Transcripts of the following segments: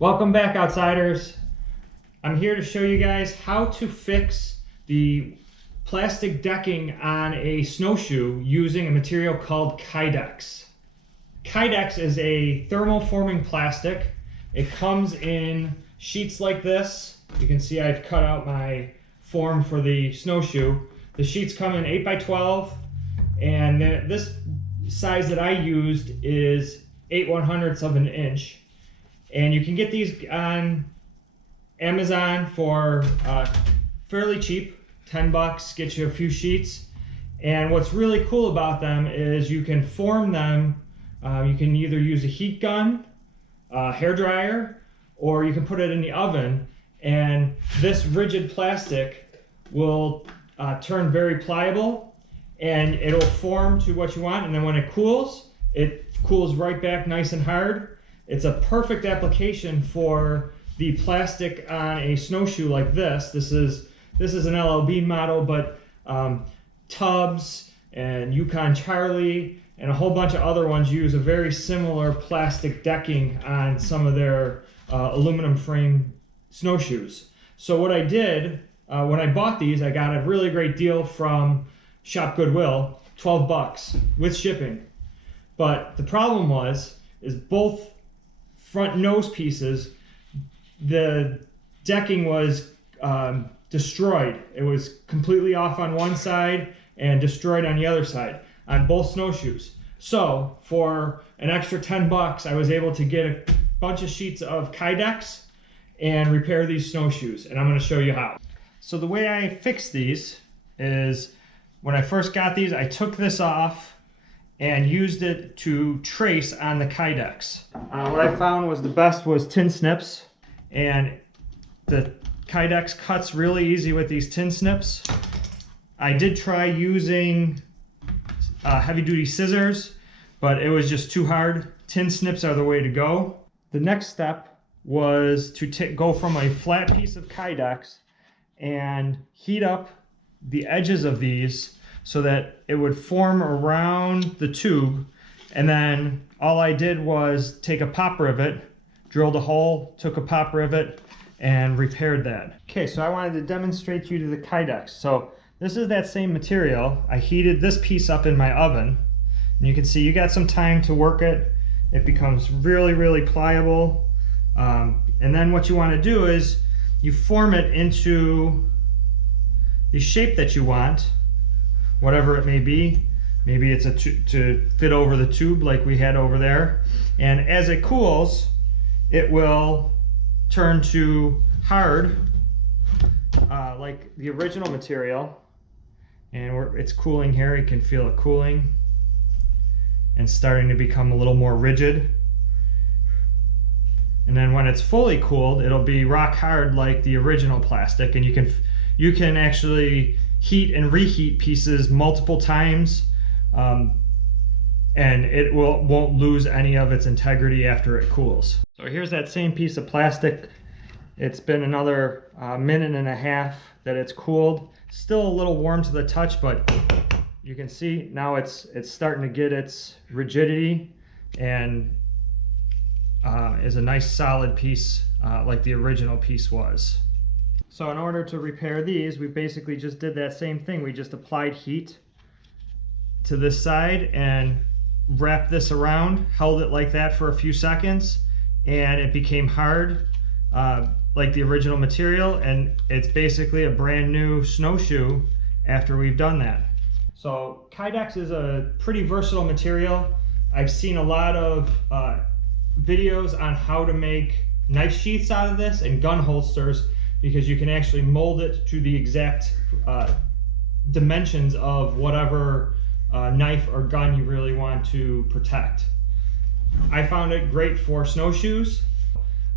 Welcome back, Outsiders. I'm here to show you guys how to fix the plastic decking on a snowshoe using a material called Kydex. Kydex is a thermoforming plastic. It comes in sheets like this. You can see I've cut out my form for the snowshoe. The sheets come in 8x12, and this size that I used is 8/100ths of an inch. And you can get these on Amazon for fairly cheap, 10 bucks, get you a few sheets. And what's really cool about them is you can form them. You can either use a heat gun, a hair dryer, or you can put it in the oven. And this rigid plastic will turn very pliable, and it'll form to what you want. And then when it cools right back nice and hard. It's a perfect application for the plastic on a snowshoe like this. This is an LLB model, but Tubbs and Yukon Charlie and a whole bunch of other ones use a very similar plastic decking on some of their aluminum frame snowshoes. So what I did, when I bought these, I got a really great deal from Shop Goodwill, 12 bucks with shipping. But the problem is both front nose pieces, the decking was destroyed. It was completely off on one side and destroyed on the other side on both snowshoes. So for an extra 10 bucks, I was able to get a bunch of sheets of Kydex and repair these snowshoes, and I'm going to show you how. So the way I fixed these is when I first got these, I took this off and used it to trace on the Kydex. What I found was the best was tin snips, and the Kydex cuts really easy with these tin snips. I did try using heavy-duty scissors, but it was just too hard. Tin snips are the way to go. The next step was to go from a flat piece of Kydex and heat up the edges of these so that it would form around the tube. And then all I did was take a pop rivet, drilled a hole, took a pop rivet, and repaired that. Okay, so I wanted to demonstrate to you the Kydex. So this is that same material. I heated this piece up in my oven, and you can see you got some time to work it. It becomes really, really pliable. And then what you want to do is you form it into the shape that you want, whatever it may be. Maybe it's to fit over the tube like we had over there. And as it cools, it will turn to hard, like the original material. And it's cooling here. You can feel it cooling and starting to become a little more rigid. And then when it's fully cooled, it'll be rock hard like the original plastic. And you can actually heat and reheat pieces multiple times, and it won't lose any of its integrity after it cools. So here's that same piece of plastic. It's been another minute and a half that it's cooled. Still a little warm to the touch, but you can see now it's starting to get its rigidity and is a nice solid piece like the original piece was. So in order to repair these, we basically just did that same thing. We just applied heat to this side and wrapped this around, held it like that for a few seconds, and it became hard like the original material, and it's basically a brand new snowshoe after we've done that. So Kydex is a pretty versatile material. I've seen a lot of videos on how to make knife sheaths out of this and gun holsters, because you can actually mold it to the exact dimensions of whatever knife or gun you really want to protect. I found it great for snowshoes.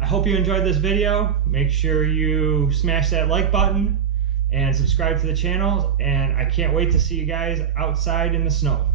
I hope you enjoyed this video. Make sure you smash that like button and subscribe to the channel, and I can't wait to see you guys outside in the snow.